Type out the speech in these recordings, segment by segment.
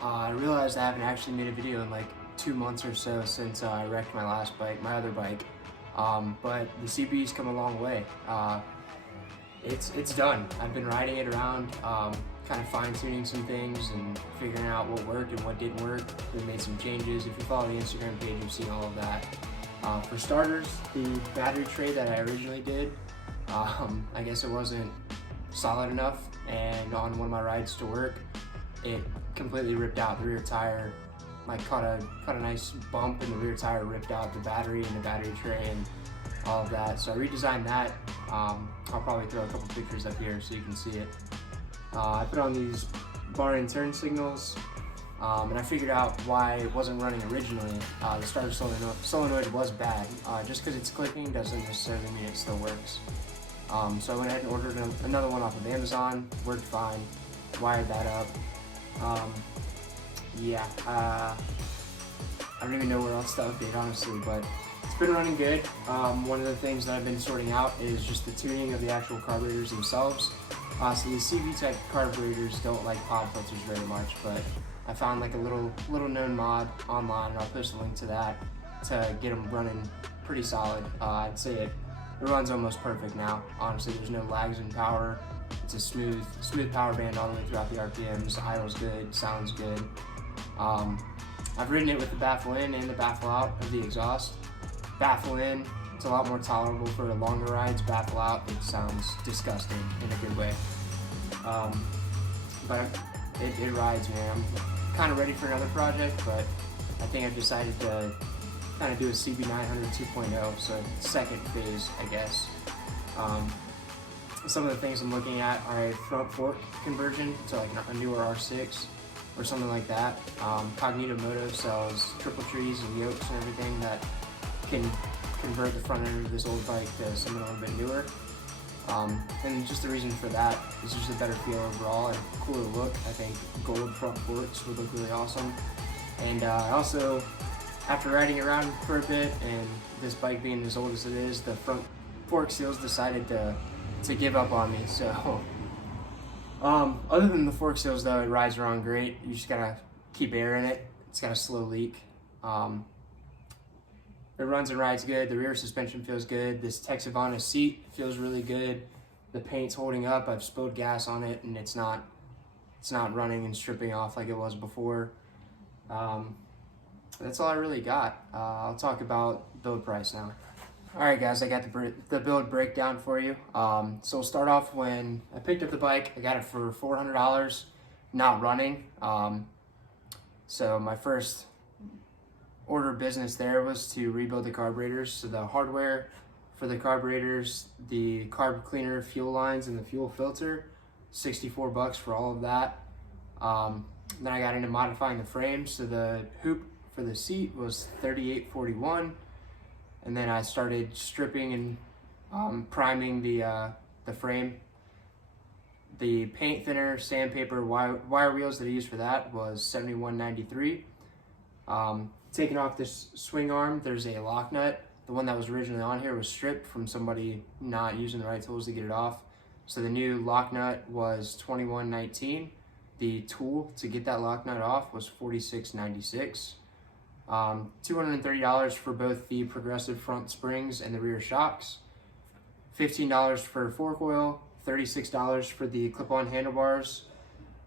now. I realized I haven't actually made a video in like 2 months or so since I wrecked my last bike, my other bike. But the CB's come a long way. It's done. I've been riding it around, kind of fine-tuning some things and figuring out what worked and what didn't work. We made some changes. If you follow the Instagram page, you've seen all of that. For starters, the battery tray that I originally did, I guess it wasn't solid enough, and on one of my rides to work, it completely ripped out the rear tire. Like caught a nice bump, and the rear tire ripped out the battery and the battery tray and all of that. So I redesigned that. I'll probably throw a couple pictures up here so you can see it. I put on these bar and turn signals, and I figured out why it wasn't running originally. The starter solenoid was bad. Just because it's clicking doesn't necessarily mean it still works. So I went ahead and ordered another one off of Amazon. Worked fine. Wired that up. I don't even know where else to update, honestly, but it's been running good. One of the things that I've been sorting out is just the tuning of the actual carburetors themselves. So these CV type carburetors don't like pod filters very much, but I found like a little known mod online, and I'll post a link to that to get them running pretty solid. I'd say it runs almost perfect now. Honestly, there's no lags in power. It's a smooth power band all the way throughout the RPMs. Idle's good, sounds good. I've ridden it with the baffle in and the baffle out of the exhaust. Baffle in, it's a lot more tolerable for longer rides. Baffle out, it sounds disgusting in a good way. But it rides, man. I'm kind of ready for another project, but I think I've decided to kind of do a CB900 2.0, so second phase, I guess. Some of the things I'm looking at are a front fork conversion to like a newer R6 or something like that. Cognito Moto sells triple trees and yokes and everything that can convert the front end of this old bike to something a little bit newer. And just the reason for that is just a better feel overall and cooler look. I think gold front forks would look really awesome. And also, after riding around for a bit and this bike being as old as it is, the front fork seals decided to give up on me. So other than the fork seals though, it rides around great. You just gotta keep air in it. It's got a slow leak. It runs and rides good. The rear suspension feels good. This Texavana seat feels really good. The paint's holding up. I've spilled gas on it, and it's not running and stripping off like it was before. That's all I really got. I'll talk about build price now. All right, guys, I got the build breakdown for you. So we'll start off when I picked up the bike. I got it for $400, not running. So my first order of business there was to rebuild the carburetors. So the hardware for the carburetors, the carb cleaner, fuel lines, and the fuel filter, $64 for all of that. Then I got into modifying the frame. So the hoop for the seat was $38.41. And then I started stripping and priming the frame. The paint thinner, sandpaper, wire wheels that I used for that was $71.93. Taking off this swing arm, there's a lock nut. The one that was originally on here was stripped from somebody not using the right tools to get it off. So the new lock nut was $21.19. The tool to get that lock nut off was $46.96. $230 for both the progressive front springs and the rear shocks. $15 for fork oil. $36 for the clip-on handlebars.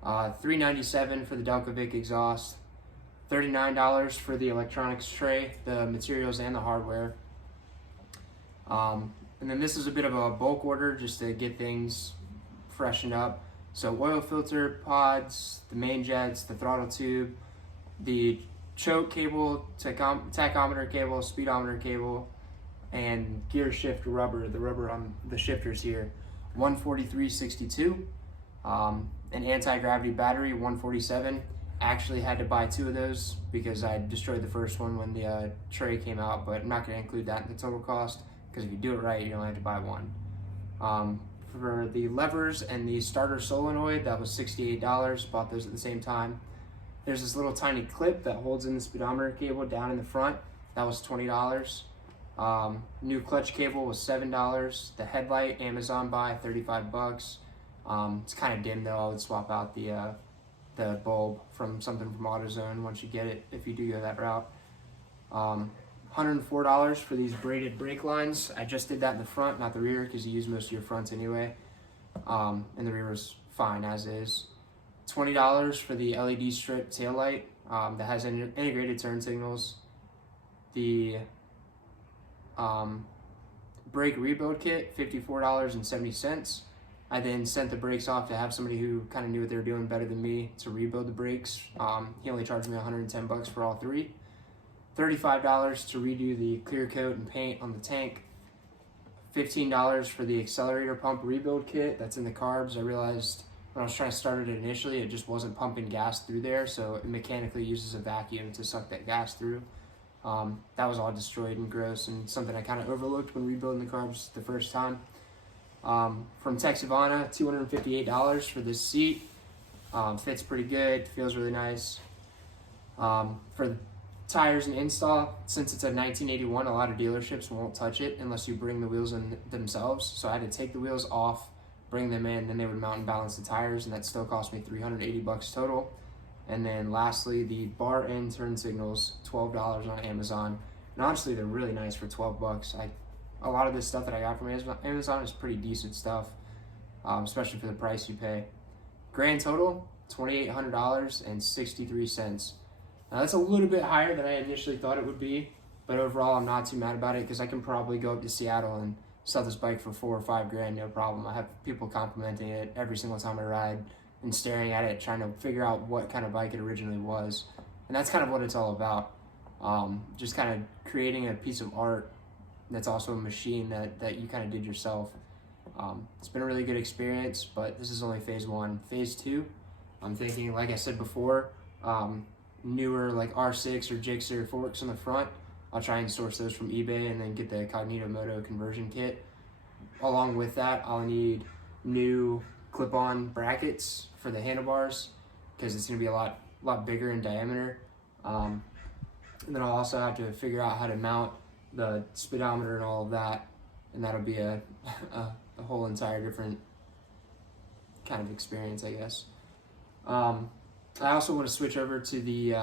$397 for the Delcovic exhaust. $39 for the electronics tray, the materials and the hardware. And then this is a bit of a bulk order just to get things freshened up. So oil filter, pods, the main jets, the throttle tube, the choke cable, tachometer cable, speedometer cable, and gear shift rubber, the rubber on the shifters here, $143.62. An anti-gravity battery, $147. Actually had to buy 2 of those because I destroyed the first one when the tray came out, but I'm not going to include that in the total cost because if you do it right, you only have to buy 1. For the levers and the starter solenoid, that was $68. Bought those at the same time. There's this little tiny clip that holds in the speedometer cable down in the front. That was $20. New clutch cable was $7. The headlight, Amazon buy, $35. It's kind of dim though. I would swap out the the bulb from something from AutoZone once you get it, if you do go that route. $104 for these braided brake lines. I just did that in the front, not the rear, because you use most of your fronts anyway. And the rear was fine as is. $20 for the LED strip tail light that has integrated turn signals. The brake rebuild kit, $54.70. I then sent the brakes off to have somebody who kind of knew what they were doing better than me to rebuild the brakes. He only charged me $110 for all three. $35 to redo the clear coat and paint on the tank. $15 for the accelerator pump rebuild kit that's in the carbs. I realized when I was trying to start it initially, it just wasn't pumping gas through there, so it mechanically uses a vacuum to suck that gas through. That was all destroyed and gross, and something I kind of overlooked when rebuilding the carbs the first time. From Texavana, $258 for this seat. Fits pretty good, feels really nice. For the tires and install, since it's a 1981, a lot of dealerships won't touch it unless you bring the wheels in themselves. So I had to take the wheels off, bring them in, then they would mount and balance the tires, and that still cost me $380 total. And then lastly, the bar end turn signals, $12 on Amazon. And honestly, they're really nice for $12. A lot of this stuff that I got from Amazon is pretty decent stuff, especially for the price you pay. Grand total, $2,800.63. Now that's a little bit higher than I initially thought it would be, but overall I'm not too mad about it because I can probably go up to Seattle and sell this bike for $4 or $5 grand, no problem. I have people complimenting it every single time I ride and staring at it, trying to figure out what kind of bike it originally was. And that's kind of what it's all about. Just kind of creating a piece of art that's also a machine that you kind of did yourself. It's been a really good experience, but this is only phase one. Phase two, I'm thinking, like I said before, newer like R6 or Gixxer forks on the front. I'll try and source those from eBay and then get the Cognito Moto conversion kit. Along with that, I'll need new clip-on brackets for the handlebars because it's going to be a lot bigger in diameter. And then I'll also have to figure out how to mount the speedometer and all of that, and that'll be a whole entire different kind of experience, I guess. I also want to switch over to the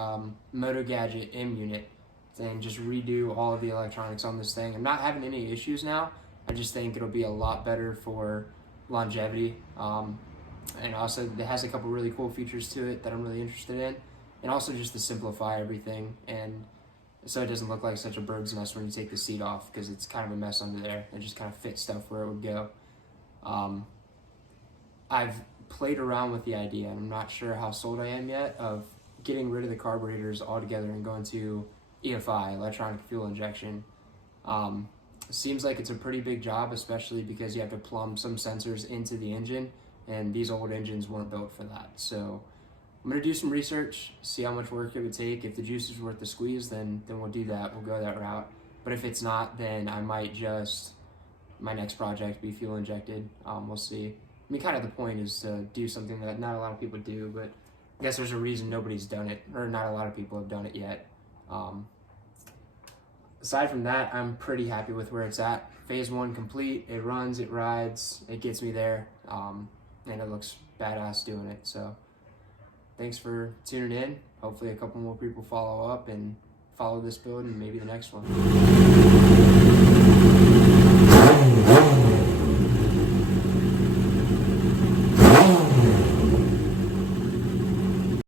Moto Gadget M unit and just redo all of the electronics on this thing. I'm not having any issues now. I just think it'll be a lot better for longevity. And also it has a couple really cool features to it that I'm really interested in. And also just to simplify everything, and so it doesn't look like such a bird's nest when you take the seat off, because it's kind of a mess under there. It just kind of fits stuff where it would go. I've played around with the idea, and I'm not sure how sold I am yet, of getting rid of the carburetors altogether and going to EFI, electronic fuel injection. Seems like it's a pretty big job, especially because you have to plumb some sensors into the engine, and these old engines weren't built for that. So I'm going to do some research, see how much work it would take. If the juice is worth the squeeze, then we'll do that. We'll go that route. But if it's not, then I might just, my next project be fuel injected. We'll see. I mean, kind of the point is to do something that not a lot of people do, but I guess there's a reason nobody's done it, or not a lot of people have done it yet. Aside from that, I'm pretty happy with where it's at. Phase one complete. It runs, it rides, it gets me there, and it looks badass doing it. So thanks for tuning in. Hopefully a couple more people follow up and follow this build and maybe the next one.